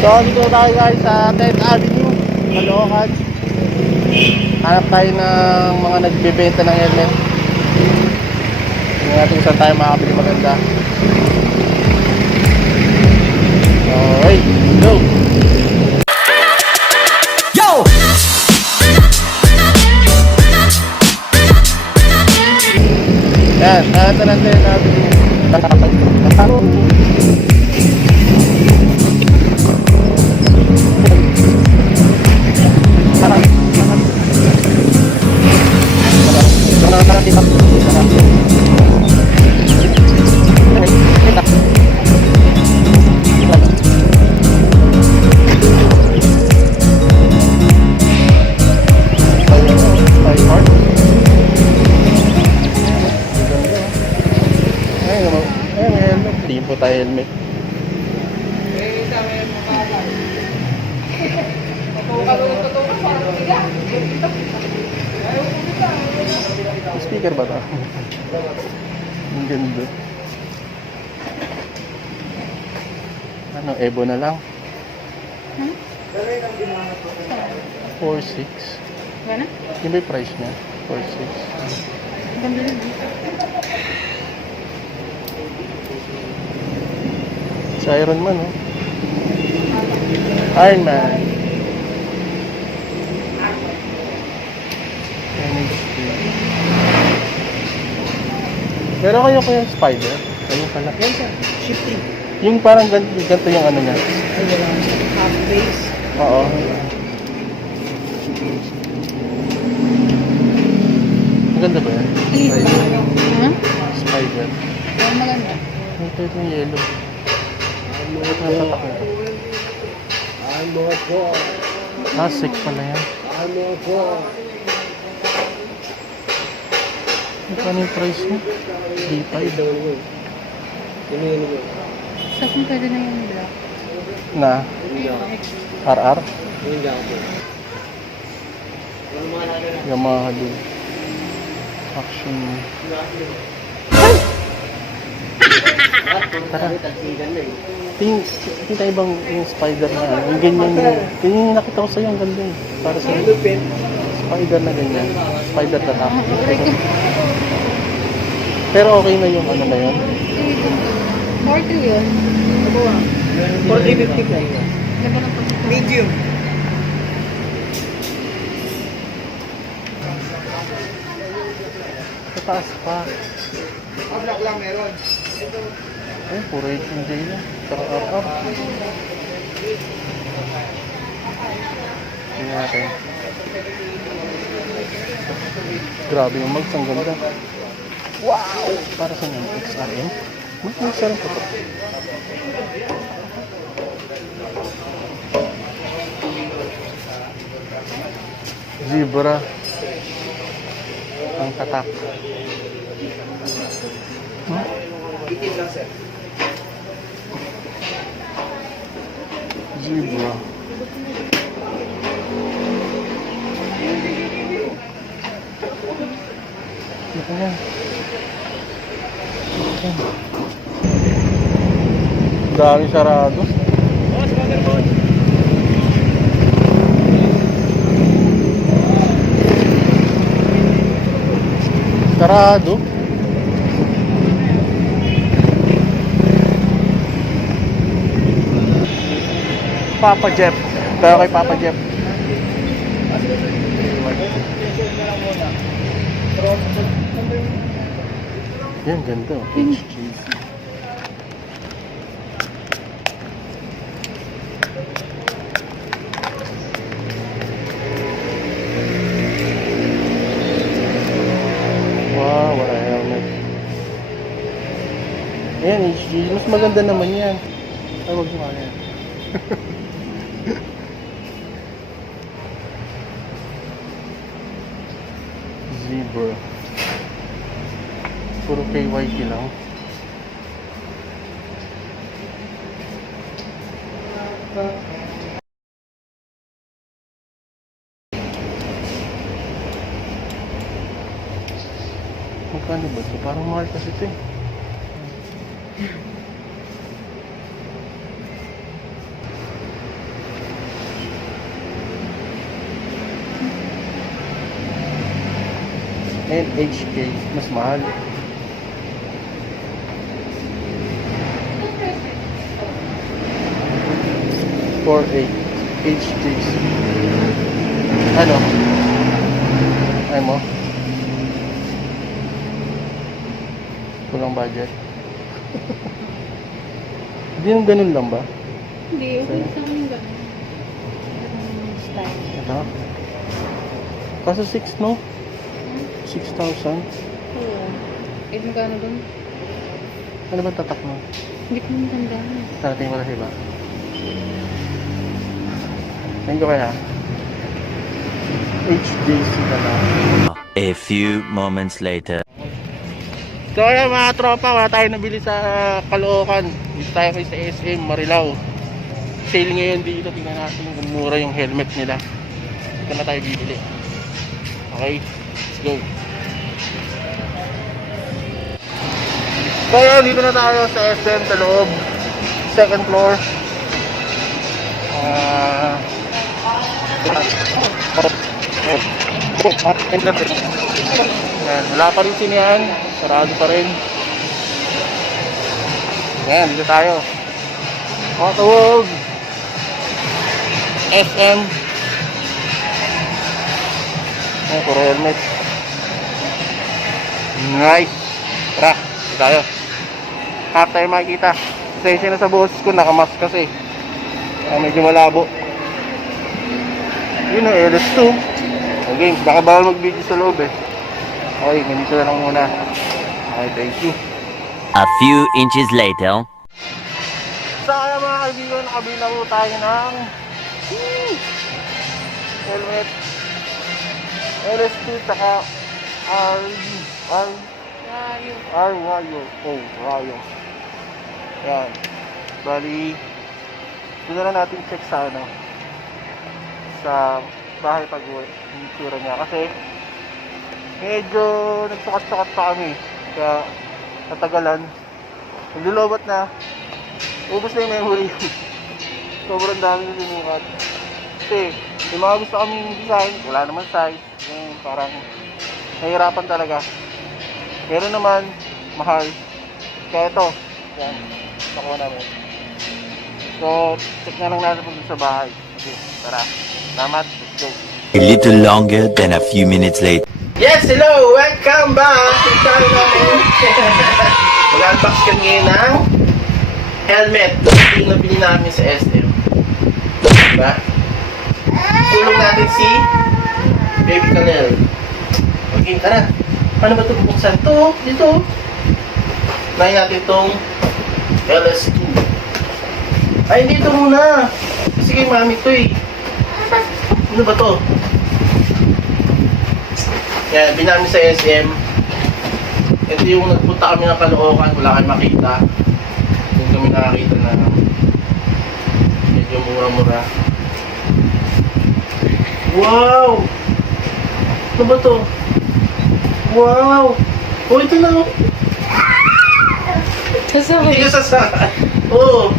So, dito tayo guys sa 10th Avenue, Caloocan. Hanap tayo ng mga nagbebenta ng helmet. Tingnan natin saan tayo makakabili maganda. Okay, go! Yo! Yan, hanap na ng 10th Avenue. Tingin po tayo helmet. Speaker ba ito? Ang ganda. Ano, Evo na lang? 4.6. Gana? Yung ba yung price niya? 4.6. Ganda rin. Sa Iron Man, oh. Iron Man. Meron kayo yung spider? Ayun pala. Yan siya. Shifting. Yung parang ganito yung ano niya. Ay, wala siya. Half face. Oo. Maganda ba yan? Spider. Ha? Spider. Yan maganda. Ito yung yellow. Classic pala yan. Ano yung price niya? 3.5 daw naman. Sa kung pwede na yung black. Na? RR? Yamaha din. Action. Tara. Tingin tayo bang yung spider na yung ganyan yung nakita ko sa'yo ang ganda eh. Para sa spider na ganyan. Spider na top. Pero okay na yung ano na yun. 40 yun. 40-50 na yun. Medium. Tataas pa. Black lang meron. Eh, puro HMJ na. Tsaka RR. Tingnan natin. Grabe yung mags. Ang ganda. Wow! Para sa nyo, XRM. Mag-XRM pa to. Zebra. Ang tatak. Zebra. Ito yan. Dami sarado. Sarado. Papa Jeff. Tayo kay Papa Jeff. Yan, ganda. HGC. Wow, wala helmet. Ayan, HGC. Mas maganda naman yan. Ay, wag mo yan. Zebra. Puro KYT lang. Magkano ba ito? Parang mahal kasi ito eh. NHK, mas mahal. $4.8 HKs. Ano? Ay mo? Kulang budget. Hindi nang ganun lang ba? Hindi, okay sa akin yung gano'n. Yung style. Ito? Kaso 6 no? 6,000? Oo. Eh, magkano doon? Ano ba tatak mo? Hindi ko matandaan. Tarating mo na sa iba. Thank you kaya. HJC na lang. A few moments later. So ayan mga tropa, wala tayo nabili sa Caloocan. Dito tayo kayo sa SM Marilao. Sale ngayon dito, tingnan natin kung mura yung helmet nila. Dito na tayo bibili. Okay, let's go. So ayan, dito na tayo sa SM sa loob. Second floor. Ayan, wala pa rin sinihan. Sarado pa rin. Ayan, dito tayo. Autoworld SM. Ayan, puro helmet. Nice. Tara, dito tayo. Half tayo makikita. Pasensya na sa boses ko, nakamask kasi. Medyo malabo. Yun o, LS2. Okay, baka bawal mag-video sa loob eh. Okay, ganito na lang muna. Okay, thank you. A few inches later. So kaya mga kaibigan, nakabila po tayo ng helmet LS2 saka Rayo. Oh, Rayo. Yan. Bali, doon na lang natin check sa ano, sa bahay pag-uwi yung itsura niya kasi medyo nagsukat-sukat pa kami kaya natagalan, naglulobot na, ubos na yung memory. Sobrang dami na sinukat kasi yung mga gusto kaming design wala naman size, yung parang nahihirapan talaga, pero naman mahal kaya ito yan, nakuha namin. So check na lang natin kung sa bahay. Okay, tara, salamat, let's go. A little longer than a few minutes later. Yes, hello! Welcome back to channel namin. Mag-unbox kami ngayon ng helmet. Yung nabili namin sa SM. Diba? Tulong natin si Baby Kalel. Okay, tara. Paano ba ito bubuksan? Ito, dito. Nahin natin itong LS2. Ay, hindi ito muna. Kasi kay mami ito eh. Ano ba ito? Yan, binami sa SM. Ito yung nagpunta kami ng Caloocan, wala kami makita. Doon kami nakakita na medyo mura-mura. Wow! Ano ba to? Wow! Oh, ito na. Kasama. Hindi ka sasakay. Oo.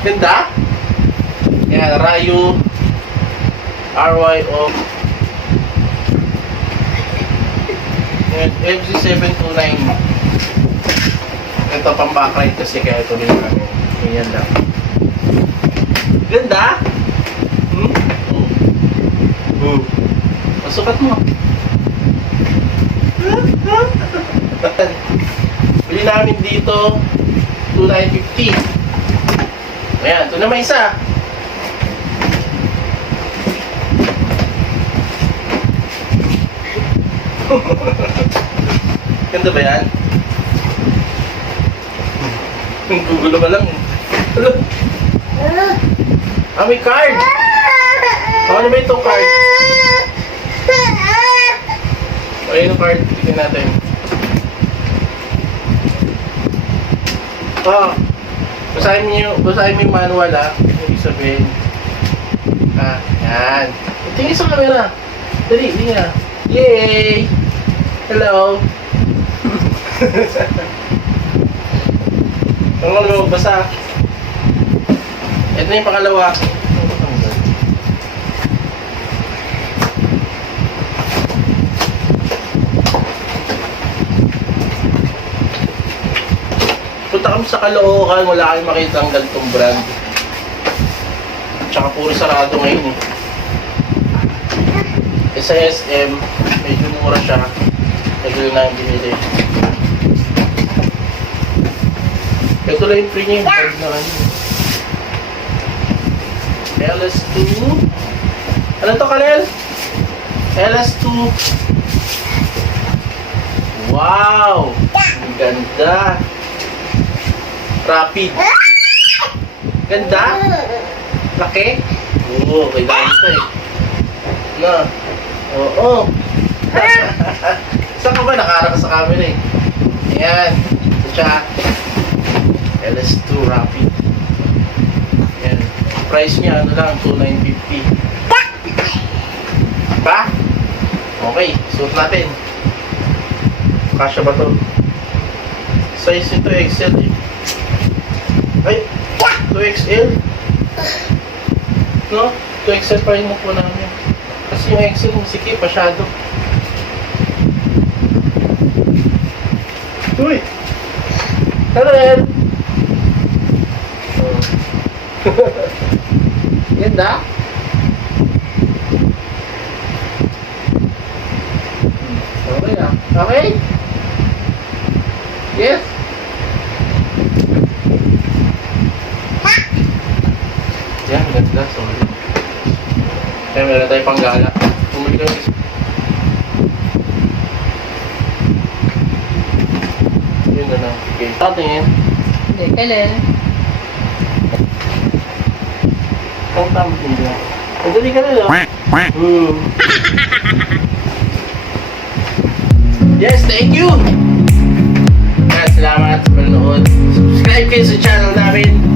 Ganda? Yan, Rayo RYO FZ729. Ito pang backlight kasi kaya ito rin namin. Ganyan lang. Ganda? Masukat mo. Bili namin dito 2,950. Ayan, ito naman isa. Ganda ba yan? Gugulo ka lang. Ah, may card! Ano ba itong card? Ayun yung card. Tignan natin. Basahin mo yung manual Ibig sabihin. Yan. Tingin sa camera. Dali, hindi nga. Yay! Hello! Ang ano, basa. Ito na yung pangalawa. Punta kami sa Caloocan, wala kayong makita ang ganitong brand. Tsaka puro sarado ngayon eh. Sa SM, medyo mura siya. Medyo na yung binili. Ito lang yung premium card na ano. LS2. Ano to, Kalel? LS2. Wow! Ang ganda. Rapid. Ganda? Laki? Oo, kailangan ito eh. Na. Oo. Saan ka ba? Nakaharap ka sa camera eh. Ayan. Ito siya. LS2 Rapid. Ayan. Price niya, ano lang, 2,950. Ba? Okay, suot natin. Kasya ba to? Size nito XL eh. Ay! 2XL. No? 2XL pa rin mo po namin. Kasi yung XL musiki, pasyado. Uy! Karen! Oh. Ganda? Okay na. Okay? Yes? Yan, ganda. Sorry. Kaya meron tayo panggala. Pumuli kami. Yun na lang. Okay. Tatingin. Hindi, kailan? Ang tama din dyan. Madali ka na lang. Yes, thank you! Salamat sa panonood. Subscribe kayo sa channel namin.